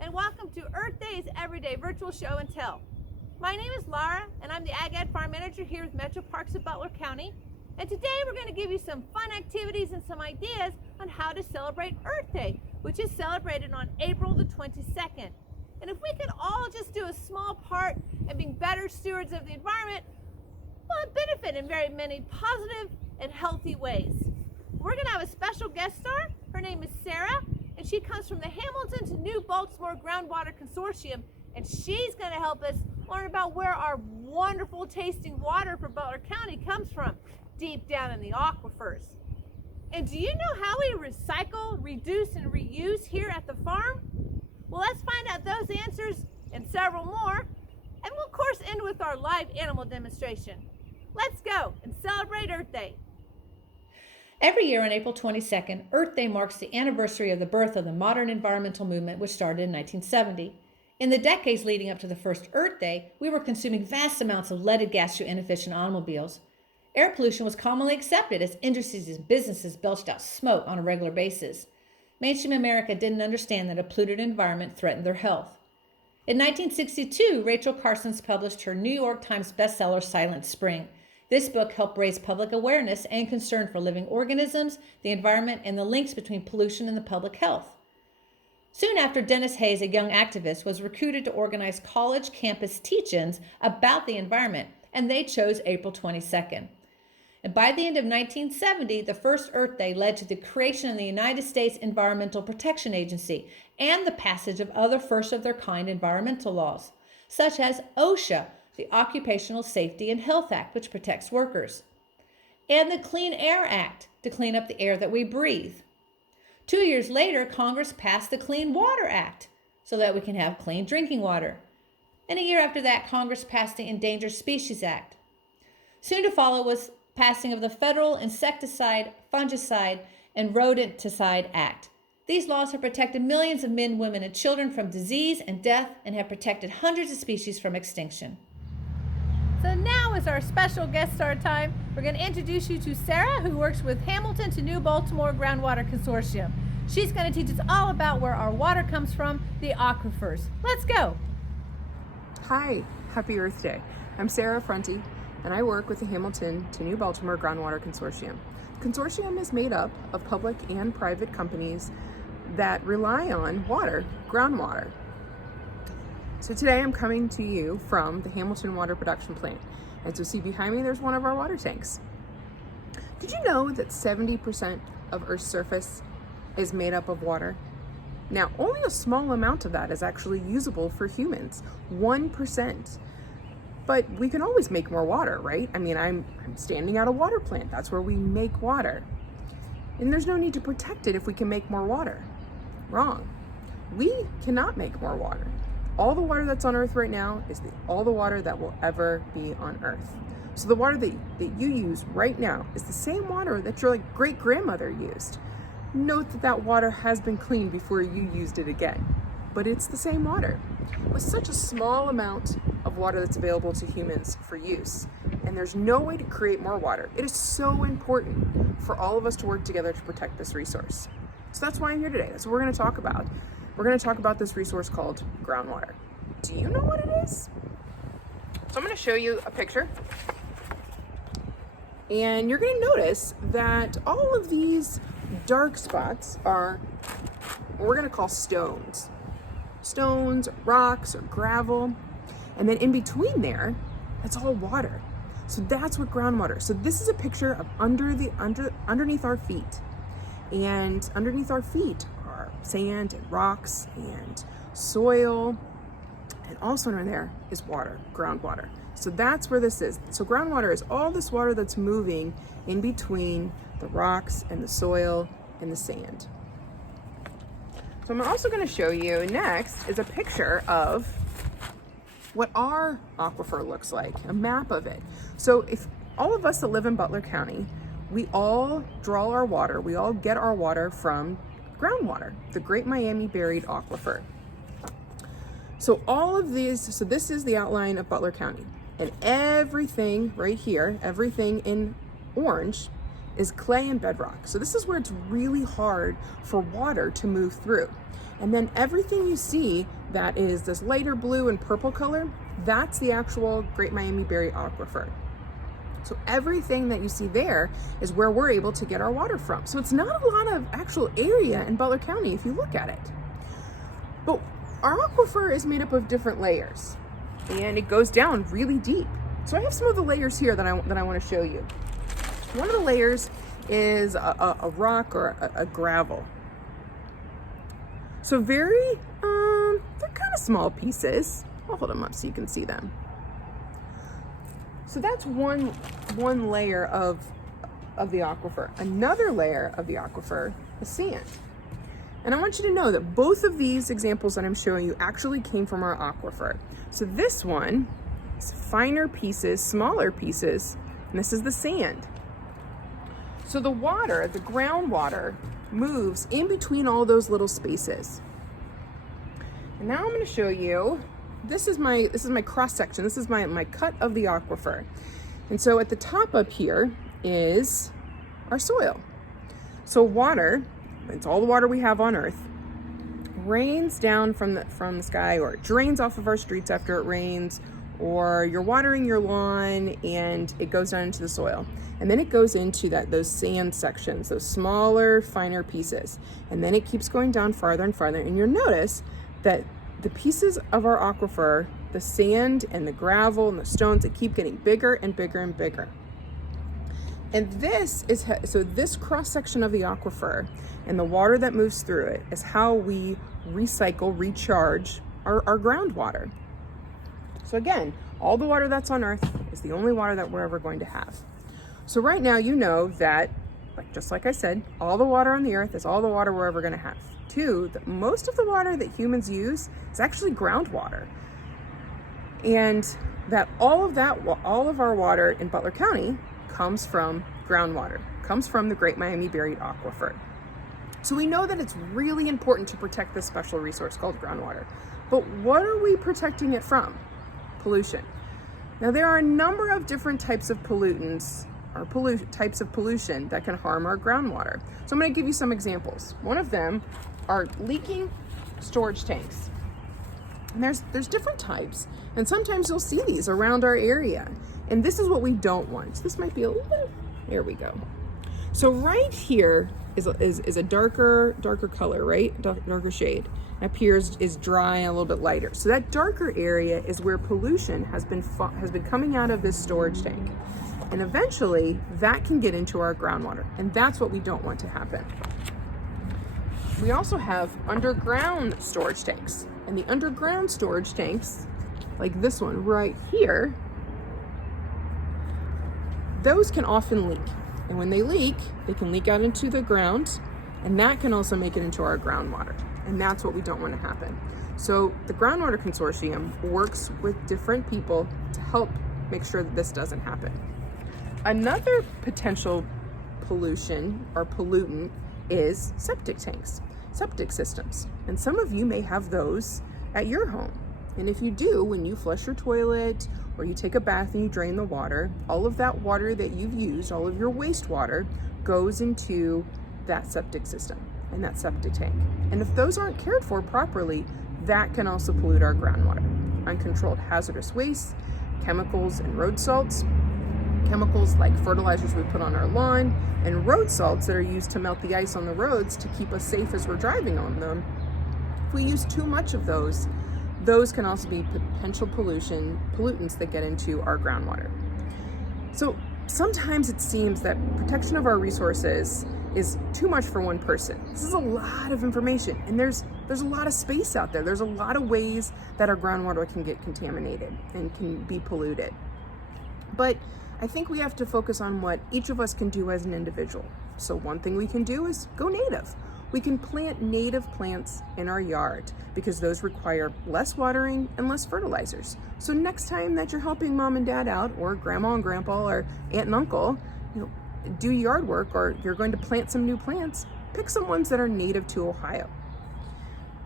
and welcome to Earth Day's Everyday Virtual Show and Tell. My name is Laura, and I'm the Ag Ed Farm Manager here with Metro Parks of Butler County. And today we're going to give you some fun activities and some ideas on how to celebrate Earth Day, which is celebrated on April the 22nd. And if we could all just do a small part in being better stewards of the environment, well, it benefit in very many positive and healthy ways. We're going to have a special guest star. Her name is Sarah, and she comes from the Hamilton to New Baltimore Groundwater Consortium, and she's going to help us learn about where our wonderful tasting water for Butler County comes from, deep down in the aquifers. And do you know how we recycle, reduce, and reuse here at the farm? Well, let's find out those answers and several more, and we'll of course end with our live animal demonstration. Let's go and celebrate Earth Day. Every year on April 22nd, Earth Day marks the anniversary of the birth of the modern environmental movement, which started in 1970. In the decades leading up to the first Earth Day, we were consuming vast amounts of leaded gas through inefficient automobiles. Air pollution was commonly accepted as industries and businesses belched out smoke on a regular basis. Mainstream America didn't understand that a polluted environment threatened their health. In 1962, Rachel Carson published her New York Times bestseller, Silent Spring. This book helped raise public awareness and concern for living organisms, the environment, and the links between pollution and the public health. Soon after, Dennis Hayes, a young activist, was recruited to organize college campus teach-ins about the environment, and they chose April 22nd. And by the end of 1970, the first Earth Day led to the creation of the United States Environmental Protection Agency and the passage of other first-of-their-kind environmental laws, such as OSHA, the Occupational Safety and Health Act, which protects workers, and the Clean Air Act to clean up the air that we breathe. 2 years later, Congress passed the Clean Water Act so that we can have clean drinking water. And a year after that, Congress passed the Endangered Species Act. Soon to follow was passing of the Federal Insecticide, Fungicide, and Rodenticide Act. These laws have protected millions of men, women, and children from disease and death and have protected hundreds of species from extinction. So now is our special guest star time. We're going to introduce you to Sarah, who works with Hamilton to New Baltimore Groundwater Consortium. She's going to teach us all about where our water comes from, the aquifers. Let's go. Hi, happy Earth Day. I'm Sarah Fronti, and I work with the Hamilton to New Baltimore Groundwater Consortium. The consortium is made up of public and private companies that rely on water, groundwater. So today I'm coming to you from the Hamilton Water Production Plant. And so see behind me, there's one of our water tanks. Did you know that 70% of Earth's surface is made up of water? Now, only a small amount of that is actually usable for humans, 1%. But we can always make more water, right? I mean, I'm standing at a water plant. That's where we make water. And there's no need to protect it if we can make more water. Wrong. We cannot make more water. All the water that's on Earth right now is all the water that will ever be on Earth. So the water that you use right now is the same water that your great-grandmother used. Note that that water has been cleaned before you used it again, but it's the same water. With such a small amount of water that's available to humans for use, and there's no way to create more water, it is so important for all of us to work together to protect this resource. So that's why I'm here today. That's what we're going to talk about. We're going to talk about this resource called groundwater. Do you know what it is? So I'm going to show you a picture. And you're going to notice that all of these dark spots are what we're going to call stones. Stones, rocks, or gravel. And then in between there, it's all water. So that's what groundwater is. So this is a picture of underneath our feet. And underneath our feet are sand and rocks and soil, and also under there is water, groundwater. So that's where this is. So groundwater is all this water that's moving in between the rocks and the soil and the sand. So I'm also going to show you next is a picture of what our aquifer looks like, a map of it. So if all of us that live in Butler County, we all draw our water, we all get our water from groundwater, the Great Miami Buried Aquifer. So all of these, so this is the outline of Butler County, and everything right here, everything in orange is clay and bedrock. So this is where it's really hard for water to move through. And then everything you see that is this lighter blue and purple color, that's the actual Great Miami-Dade Aquifer. So everything that you see there is where we're able to get our water from. So it's not a lot of actual area in Butler County if you look at it. But our aquifer is made up of different layers, and it goes down really deep. So I have some of the layers here that I want to show you. One of the layers is a rock or a gravel. So they're kind of small pieces. I'll hold them up so you can see them. So that's one layer of the aquifer. Another layer of the aquifer is sand. And I want you to know that both of these examples that I'm showing you actually came from our aquifer. So this one is finer pieces, smaller pieces, and this is the sand. So the water, the groundwater, moves in between all those little spaces. And now I'm going to show you, this is my cross section. This is my cut of the aquifer. And so at the top up here is our soil. So water, it's all the water we have on Earth, rains down from the sky, or it drains off of our streets after it rains, or you're watering your lawn and it goes down into the soil. And then it goes into those sand sections, those smaller, finer pieces. And then it keeps going down farther and farther. And you'll notice that the pieces of our aquifer, the sand and the gravel and the stones, they keep getting bigger and bigger and bigger. And this cross section of the aquifer and the water that moves through it is how we recycle, recharge our groundwater. So again, all the water that's on Earth is the only water that we're ever going to have. So right now, you know that, just like I said, all the water on the Earth is all the water we're ever going to have. Two, that most of the water that humans use is actually groundwater. And that all of our water in Butler County comes from groundwater, comes from the Great Miami-Dade Aquifer. So we know that it's really important to protect this special resource called groundwater. But what are we protecting it from? Pollution. Now there are a number of different types of pollutants or types of pollution that can harm our groundwater. So I'm going to give you some examples. One of them are leaking storage tanks. And there's different types, and sometimes you'll see these around our area. And this is what we don't want. So this might be a little, there we go. So right here is a darker color, right? Darker shade. Up here is dry and a little bit lighter. So that darker area is where pollution has been coming out of this storage tank. And eventually that can get into our groundwater, and that's what we don't want to happen. We also have underground storage tanks, and the underground storage tanks, like this one right here, those can often leak. And when they leak, they can leak out into the ground, and that can also make it into our groundwater. And that's what we don't want to happen. So the Groundwater Consortium works with different people to help make sure that this doesn't happen. Another potential pollution or pollutant is septic tanks, septic systems. And some of you may have those at your home. And if you do, when you flush your toilet or you take a bath and you drain the water, all of that water that you've used, all of your wastewater, goes into that septic system and that septic tank. And if those aren't cared for properly, that can also pollute our groundwater. Uncontrolled hazardous waste, chemicals and road salts, chemicals like fertilizers we put on our lawn, and road salts that are used to melt the ice on the roads to keep us safe as we're driving on them. If we use too much of those can also be potential pollutants that get into our groundwater. So sometimes it seems that protection of our resources is too much for one person. This is a lot of information, and there's a lot of space out there. There's a lot of ways that our groundwater can get contaminated and can be polluted. But I think we have to focus on what each of us can do as an individual. So one thing we can do is go native. We can plant native plants in our yard because those require less watering and less fertilizers. So next time that you're helping mom and dad out, or grandma and grandpa, or aunt and uncle, do yard work, or you're going to plant some new plants, pick some ones that are native to Ohio.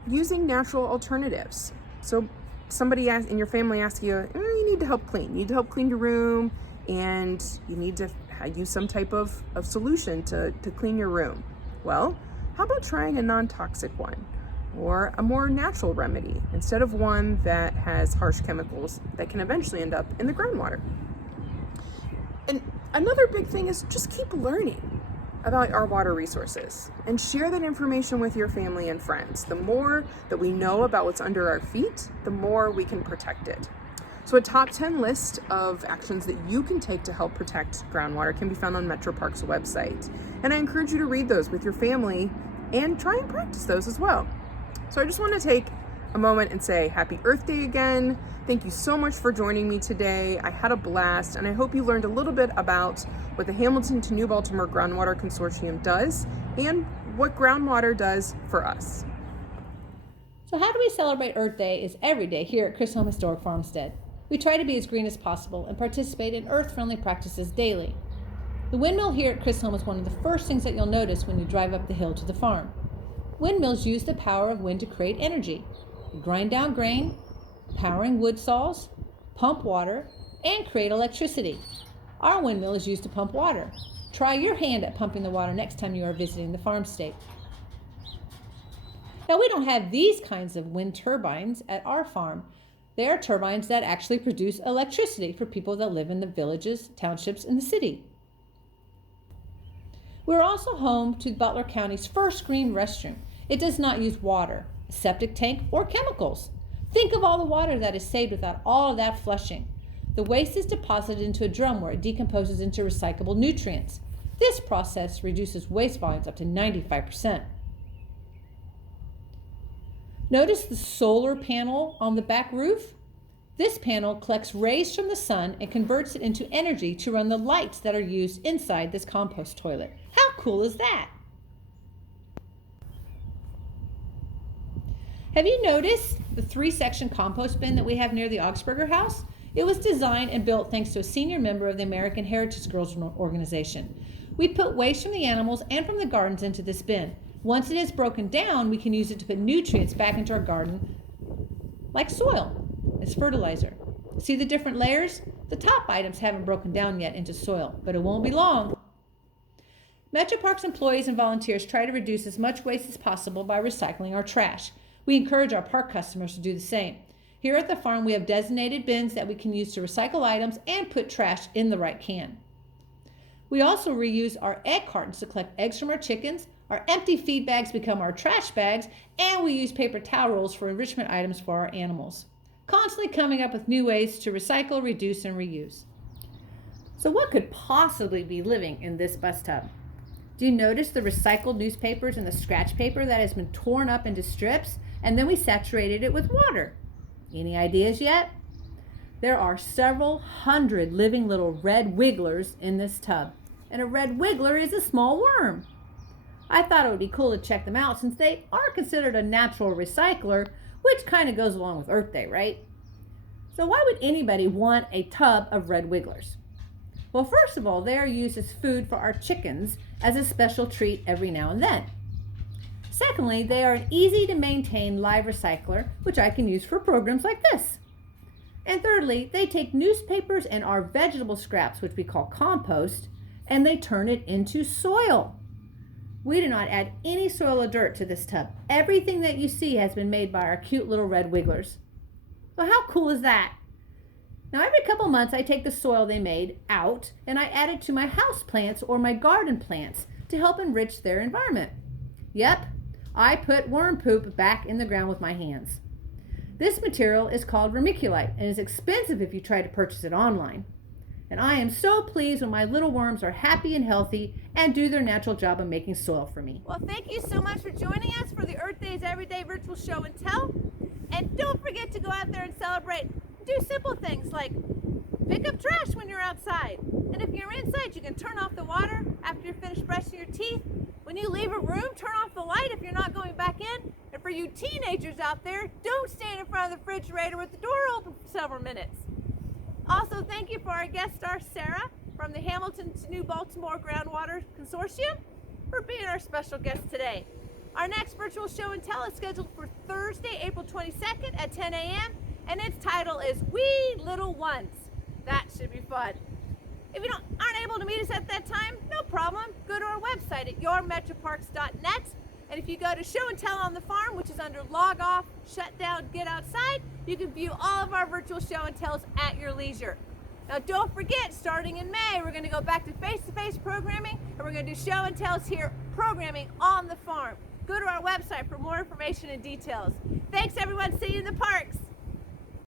Using natural alternatives. So somebody in your family asks you, you need to help clean. You need to help clean your room, and you need to use some type of solution to clean your room. Well, how about trying a non-toxic one or a more natural remedy instead of one that has harsh chemicals that can eventually end up in the groundwater? And another big thing is just keep learning about our water resources and share that information with your family and friends. The more that we know about what's under our feet, the more we can protect it. So a top 10 list of actions that you can take to help protect groundwater can be found on Metro Parks website. And I encourage you to read those with your family and try and practice those as well. So I just want to take a moment and say Happy Earth Day again. Thank you so much for joining me today. I had a blast, and I hope you learned a little bit about what the Hamilton to New Baltimore Groundwater Consortium does and what groundwater does for us. So how do we celebrate Earth Day is every day here at Chisholm Historic Farmstead. We try to be as green as possible and participate in earth-friendly practices daily. The windmill here at Chisholm is one of the first things that you'll notice when you drive up the hill to the farm. Windmills use the power of wind to create energy. They grind down grain, powering wood saws, pump water, and create electricity. Our windmill is used to pump water. Try your hand at pumping the water next time you are visiting the farm state. Now, we don't have these kinds of wind turbines at our farm. They are turbines that actually produce electricity for people that live in the villages, townships, and the city. We're also home to Butler County's first green restroom. It does not use water, a septic tank, or chemicals. Think of all the water that is saved without all of that flushing. The waste is deposited into a drum where it decomposes into recyclable nutrients. This process reduces waste volumes up to 95%. Notice the solar panel on the back roof? This panel collects rays from the sun and converts it into energy to run the lights that are used inside this compost toilet. How cool is that? Have you noticed the 3-section compost bin that we have near the Augsburger house? It was designed and built thanks to a senior member of the American Heritage Girls organization. We put waste from the animals and from the gardens into this bin. Once it is broken down, we can use it to put nutrients back into our garden, like soil, as fertilizer. See the different layers? The top items haven't broken down yet into soil, but it won't be long. Metro Parks employees and volunteers try to reduce as much waste as possible by recycling our trash. We encourage our park customers to do the same. Here at the farm, we have designated bins that we can use to recycle items and put trash in the right can. We also reuse our egg cartons to collect eggs from our chickens. Our empty feed bags become our trash bags, and we use paper towel rolls for enrichment items for our animals. Constantly coming up with new ways to recycle, reduce, and reuse. So what could possibly be living in this bus tub? Do you notice the recycled newspapers and the scratch paper that has been torn up into strips, and then we saturated it with water? Any ideas yet? There are several hundred living little red wigglers in this tub, and a red wiggler is a small worm. I thought it would be cool to check them out since they are considered a natural recycler, which kind of goes along with Earth Day, right? So why would anybody want a tub of red wigglers? Well, first of all, they are used as food for our chickens as a special treat every now and then. Secondly, they are an easy to maintain live recycler, which I can use for programs like this. And thirdly, they take newspapers and our vegetable scraps, which we call compost, and they turn it into soil. We do not add any soil or dirt to this tub. Everything that you see has been made by our cute little red wigglers. So how cool is that? Now every couple months I take the soil they made out and I add it to my house plants or my garden plants to help enrich their environment. Yep, I put worm poop back in the ground with my hands. This material is called vermiculite and is expensive if you try to purchase it online. And I am so pleased when my little worms are happy and healthy and do their natural job of making soil for me. Well, thank you so much for joining us for the Earth Days Everyday Virtual Show and Tell. And don't forget to go out there and celebrate. Do simple things like pick up trash when you're outside. And if you're inside, you can turn off the water after you're finished brushing your teeth. When you leave a room, turn off the light if you're not going back in. And for you teenagers out there, don't stand in front of the refrigerator with the door open for several minutes. Also, thank you for our guest star, Sarah, from the Hamilton to New Baltimore Groundwater Consortium, for being our special guest today. Our next virtual show and tell is scheduled for Thursday, April 22nd at 10 a.m., and its title is We Little Ones. That should be fun. If you aren't able to meet us at that time, no problem. Go to our website at yourmetroparks.net. And if you go to Show and Tell on the Farm, which is under Log Off, Shut Down, Get Outside, you can view all of our virtual show and tells at your leisure. Now don't forget, starting in May, we're going to go back to face-to-face programming, and we're going to do show and tells here, programming on the farm. Go to our website for more information and details. Thanks everyone, see you in the parks.